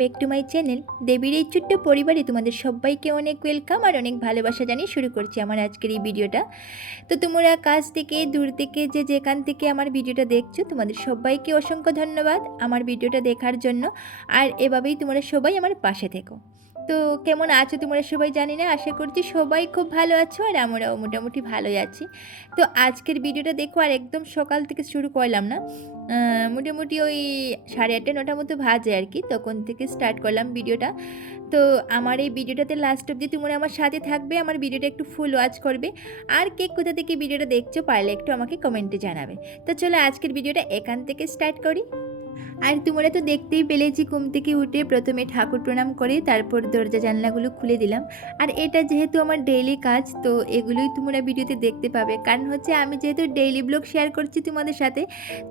Back to my channel দেবীর এই ছোট্ট পরিবারে তোমাদের সবাইকে অনেক ওয়েলকাম আর অনেক ভালোবাসা জানিয়ে শুরু করছি আমার আজকের এই ভিডিওটা তো তোমরা কাছ থেকে, দূর থেকে, যে যেখান থেকে আমার ভিডিওটা দেখছ, তোমাদের সবাইকে অসংখ্য ধন্যবাদ আমার ভিডিওটা দেখার জন্য। আর এভাবেই তোমরা সবাই আমার পাশে থেকো। তো কেমন আছো তোমরা সবাই জানি না? আশা করছি সবাই খুব ভালো আছো আর আমরাও মোটামুটি ভালোই আছি। তো আজকের ভিডিওটা দেখো আর একদম সকাল থেকে শুরু করলাম না। মোটামুটি ওই সাড়ে আটটা, নটার মতো ভাজে আর কি, তখন থেকে স্টার্ট করলাম ভিডিওটা। তো আমার এই ভিডিওটাতে লাস্ট অবধি তোমরা আমার সাথে থাকবে, আমার ভিডিওটা একটু ফুল ওয়াচ করবে। আর কে কোথা থেকে ভিডিওটা দেখছ পারলে একটু আমাকে কমেন্টে জানাবে। তো চলো আজকের ভিডিওটা এখান থেকে স্টার্ট করি। আর তোমরা তো দেখতেই পেলেছি ঘুম থেকে উঠে প্রথমে ঠাকুর প্রণাম করে তারপর দরজা জানলাগুলো খুলে দিলাম। আর এটা যেহেতু আমার ডেইলি কাজ, তো এগুলোই তোমরা ভিডিওতে দেখতে পাবে। কারণ হচ্ছে আমি যেহেতু ডেইলি ব্লগ শেয়ার করছি তোমাদের সাথে,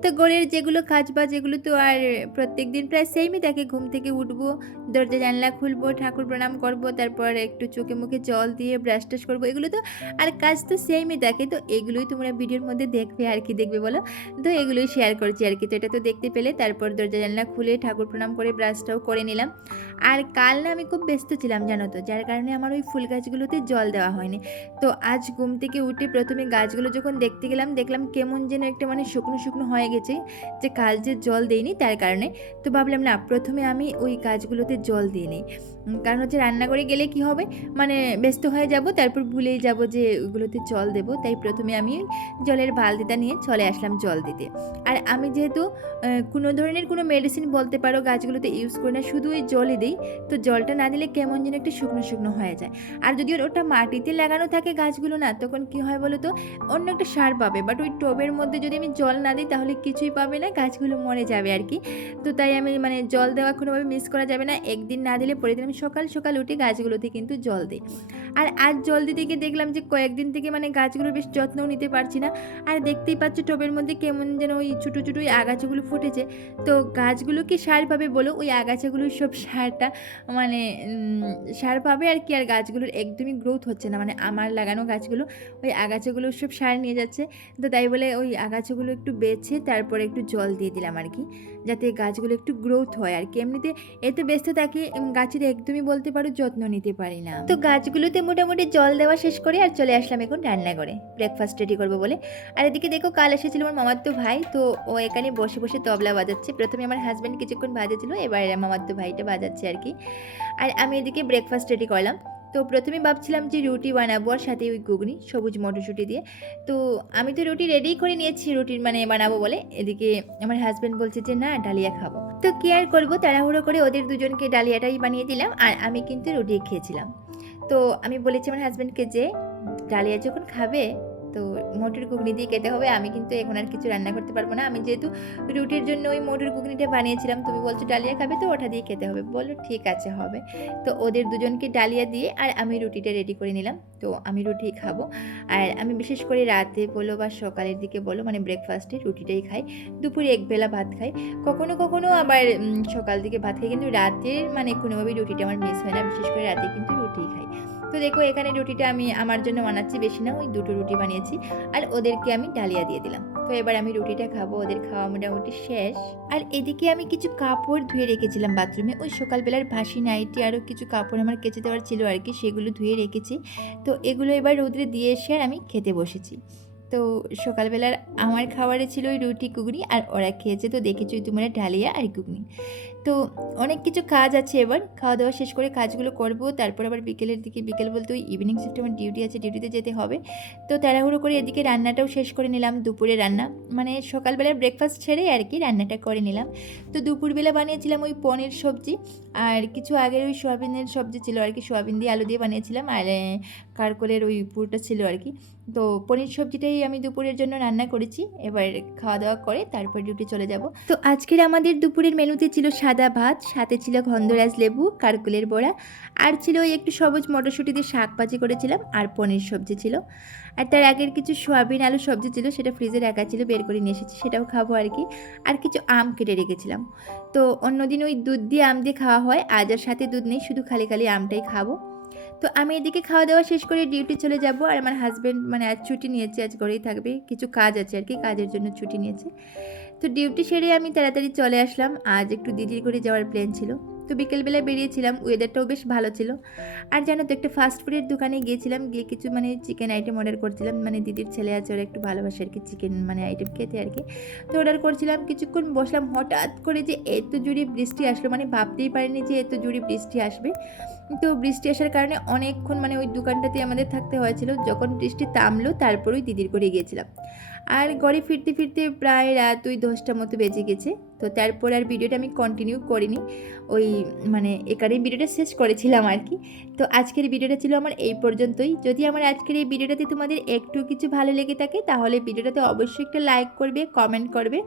তো ঘরের যেগুলো কাজ বা যেগুলো তো আর প্রত্যেক দিন প্রায় সেমই থাকে। ঘুম থেকে উঠবো, দরজা জানলা খুলবো, ঠাকুর প্রণাম করব, তারপর একটু চোখে মুখে জল দিয়ে ব্রাশ টাশ করব, এগুলো তো আর কাজ তো সেমই থাকে। তো এগুলোই তোমরা ভিডিওর মধ্যে দেখবে আর কি দেখবে বলো? তো এগুলোই শেয়ার করছি আর কি। তো এটা তো দেখতে পেলে, তারপর দরজা জানলা খুলে ঠাকুর প্রণাম করে ব্রাশটাও করে নিলাম। আর কাল না আমি খুব ব্যস্ত ছিলাম, জানো তো? যার কারণে আমার ওই ফুল গাছগুলোতে জল দেওয়া হয়নি। তো আজ ঘুম থেকে উঠে প্রথমে গাছগুলো যখন দেখতে গেলাম, দেখলাম কেমন যেন একটা মানে শুকনো শুকনো হয়ে গেছে, যে কাল যে জল দেইনি তার কারণে। তো ভাবলাম, না, প্রথমে আমি ওই গাছগুলোতে জল দিয়ে নিই। কারণ হচ্ছে রান্না করে গেলে কি হবে? মানে ব্যস্ত হয়ে যাব, তারপর ভুলেই যাব যে ওগুলোতে জল দেব। তাই প্রথমে আমি জলের বালতিটা নিয়ে চলে আসলাম জল দিতে। আর আমি যেহেতু কোনো ধরনের কোনো মেডিসিন বলতে পারো গাছগুলোতে ইউজ করি না, শুধু ওই জলই দিই। তো জলটা না দিলে কেমন যেন একটু শুকনো শুকনো হয়ে যায়। আর যদি ওটা মাটিতে লাগানো থাকে গাছগুলো না, তখন কি হয় বলো তো অন্য একটা সার পাবে বাট ওই টবের মধ্যে যদি আমি জল না দিই, তাহলে কিছুই পাবে না, গাছগুলো মরে যাবে আর কি। তো তাই আমি মানে জল দেওয়া কোনোভাবে মিস করা যাবে না, একদিন না দিলে পরের দিন আমি সকাল সকাল উঠে গাছগুলোতে কিন্তু জল দিই। আর আজ জল দিতে গিয়ে দেখলাম যে কয়েকদিন থেকে মানে গাছগুলোর বেশ যত্নও নিতে পারছি না, আর দেখতেই পাচ্ছ টবের মধ্যে কেমন যেন ওই ছোটো ছোটো ওই আগাছাগুলো ফুটেছে। তো গাছগুলো কি সার পাবে বলো? ওই আগাছাগুলোর সব সারটা মানে সার পাবে আর কি, আর গাছগুলোর একদমই গ্রোথ হচ্ছে না। মানে আমার লাগানো গাছগুলো, ওই আগাছাগুলো সব সার নিয়ে যাচ্ছে। তো তাই বলে ওই আগাছাগুলো একটু বেছে, তারপরে একটু জল দিয়ে দিলাম আর কি। যাতে গাছগুলো একটু গ্রোথ হয়। আর কি এমনিতে এত ব্যস্ত থাকে গাছের একদমই বলতে পারো যত্ন নিতে পারি না। তো গাছগুলোতে মোটামুটি জল দেওয়া শেষ করে আর চলে আসলাম এখন রান্না করে ব্রেকফাস্ট রেডি করব বলে। আর এদিকে দেখো কাল এসেছিল আমার মামাত্তো ভাই, তো ও এখানে বসে বসে তবলা বাজাচ্ছে। প্রথমে আমার হাজব্যান্ড কিছুক্ষণ বাজাচ্ছিল, এবার মামাত্তো ভাইটা বাজাচ্ছে আর কি। আর আমি এদিকে ব্রেকফাস্ট রেডি করলাম। তো প্রথমে ভাবছিলাম যে রুটি বানাবো আর সাথে ওই ঘুগনি, সবুজ মটরশুঁটি দিয়ে। তো আমি তো রুটি রেডি করে নিয়েছি, রুটির মানে বানাবো বলে। এদিকে আমার হাজব্যান্ড বলছে যে, না, ডালিয়া খাব। তো কি আর করব? তাড়াহুড়ো করে ওদের দুজনকে ডালিয়াটাই বানিয়ে দিলাম আর আমি কিন্তু রুটি খেয়েছিলাম। তো আমি বলেছি আমার হাজব্যান্ডকে যে, ডালিয়া যখন খাবে তো মটর ঘুগনি দিয়ে খেতে হবে। আমি কিন্তু এখন আর কিছু রান্না করতে পারব না। আমি যেহেতু রুটির জন্য ওই মটর ঘুগনিটা বানিয়েছিলাম, তুমি বলছো ডালিয়া খাবে, তো ওটা দিয়ে খেতে হবে। বলো ঠিক আছে, হবে। তো ওদের দুজনকে ডালিয়া দিয়ে আর আমি রুটিটা রেডি করে নিলাম। তো আমি রুটি খাব। আর আমি বিশেষ করে রাতে বলো বা সকালের দিকে বলো মানে ব্রেকফাস্টে রুটিটাই খাই। দুপুরে এক বেলা ভাত খাই। কখনো কখনো আবার সকাল দিকে ভাত খাই, কিন্তু রাতের মানে কোনোভাবেই রুটিটা আমার মিস হয় না। বিশেষ করে রাতে কিন্তু রুটিই খাই। তো দেখো এখানে রুটিটা আমি আমার জন্য বানাচ্ছি, বেশি না, ওই দুটো রুটি বানিয়েছি। আর ওদেরকে আমি ডালিয়া দিয়ে দিলাম। তো এবার আমি রুটিটা খাব, ওদের খাওয়া মোটামুটি শেষ। আর এদিকে আমি কিছু কাপড় ধুয়ে রেখেছিলাম বাথরুমে। ওই সকালবেলার ভাসি, নাইটি আরও কিছু কাপড় আমার কেচে দেওয়ার ছিল আর কি, সেগুলো ধুয়ে রেখেছি। তো এগুলো এবার রোদ্রে দিয়ে এসে আর আমি খেতে বসেছি। তো সকালবেলার আমার খাবারে ছিল ওই রুটি, ঘুগনি আর ওরা খেয়েছে। তো দেখেছোই তোমরা ডালিয়া আর ঘুগনি। তো অনেক কিছু কাজ আছে এবার। খাওয়া দাওয়া শেষ করে কাজগুলো করব। তারপর আবার বিকেলের দিকে, বিকেল বলতে ওই ইভিনিং শিফটে আমার ডিউটি আছে ডিউটিতে যেতে হবে। তো তাড়াহুড়ো করে এদিকে রান্নাটাও শেষ করে নিলাম, দুপুরে রান্না। মানে সকালবেলার ব্রেকফাস্ট ছেড়ে আর কি রান্নাটা করে নিলাম। তো দুপুরবেলা বানিয়েছিলাম ওই পনির সবজি। আর কিছু আগের ওই সোয়াবিনের সবজি ছিল আর কি, সোয়াবিন দিয়ে আলু দিয়ে বানিয়েছিলাম। আর কারকলের ওই পুরটা ছিল আর কি। তো পনির সবজিটাই আমি দুপুরের জন্য রান্না করেছি। এবার খাওয়া দাওয়া করে তারপর ডিউটি চলে যাব। তো আজকের আমাদের দুপুরের মেনুতে ছিল সাদা ভাত, সাথে ছিল গন্ধরাজ লেবু, কারকুলের বড়া, আর ছিল ওই একটু সবুজ মটরশুঁটি দিয়ে শাক ভাজি করেছিলাম, আর পনির সবজি ছিল। আর তার আগের কিছু সোয়াবিন আলু সবজি ছিল, সেটা ফ্রিজে রাখা ছিল, বের করে নিয়ে এসেছি, সেটাও খাব আর কি। আর কিছু আম কেটে রেখেছিলাম। তো অন্যদিন ওই দুধ দিয়ে আম দিয়ে খাওয়া হয়, আজ আর সাথে দুধ নেই, শুধু খালি খালি আমটাই খাব। তো আমি এদিকে খাওয়া দাওয়া শেষ করে ডিউটি চলে যাব, আর আমার হাজব্যান্ড মানে আজ ছুটি নিয়েছে, আজ ঘরেই থাকবে, কিছু কাজ আছে আর কি, কাজের জন্য ছুটি নিয়েছে। তো ডিউটি সেরে আমি তাড়াতাড়ি চলে আসলাম। আজ একটু দিদির করে যাওয়ার প্ল্যান ছিল। তো বিকেলবেলা বেরিয়েছিলাম ওয়েদারটাও বেশ ভালো ছিল। আর জানো তো, একটা ফাস্ট ফুডের দোকানে গিয়েছিলাম, গিয়ে কিছু মানে চিকেন আইটেম অর্ডার করছিলাম। মানে দিদির ছেলে আছে, ওরা একটু ভালোবাসে আর কি চিকেন মানে আইটেম খেতে আর কি। তো অর্ডার করছিলাম, কিছুক্ষণ বসলাম, হঠাৎ করে যে এত জোরে বৃষ্টি আসলো মানে ভাবতেই পারিনি যে এত জোরে বৃষ্টি আসবে। তো বৃষ্টি আসার কারণে অনেকক্ষণ মানে ওই দোকানটাতে আমাদের থাকতে হয়েছিল। যখন বৃষ্টি থামলো তারপরেই দিদির করে গিয়েছিলাম। আর ঘরে ফিরতে ফিরতে প্রায় রাত ওই দশটা মতো বেজে গেছে। তো তারপর আর ভিডিওটা আমি কন্টিনিউ করিনি। ওই মানে এখানে ভিডিওটা শেষ করেছিলাম আর কি। তো আজকের ভিডিওটা ছিল আমার এই পর্যন্তই। যদি আমার আজকের এই ভিডিওটাতে তোমাদের একটু কিছু ভালো লেগে থাকে, তাহলে ভিডিওটাতে অবশ্যই একটা লাইক করবে কমেন্ট করবে।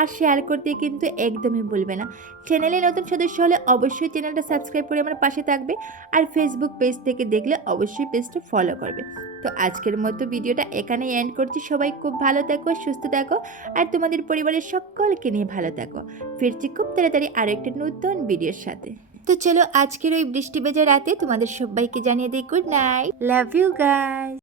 আর শেয়ার করতে কিন্তু একদমই ভুলবে না। চ্যানেলে নতুন সদস্য হলে অবশ্যই চ্যানেলটা সাবস্ক্রাইব করে আমার পাশে থাকবে আর ফেসবুক পেজ থেকে দেখলে অবশ্যই পেজটা ফলো করবে। তো আজকের মতো ভিডিওটা এখানেই এন্ড করছি। সবাই খুব ভালো থাকো, সুস্থ থাকো আর তোমাদের পরিবারের সকলকে নিয়ে ভালো থাকো। ফিরছি খুব তাড়াতাড়ি আরও একটা নতুন ভিডিওর সাথে। তো চলো আজকের ওই বৃষ্টি ভেজা রাতে তোমাদের সবাইকে জানিয়ে দিই good night love you guys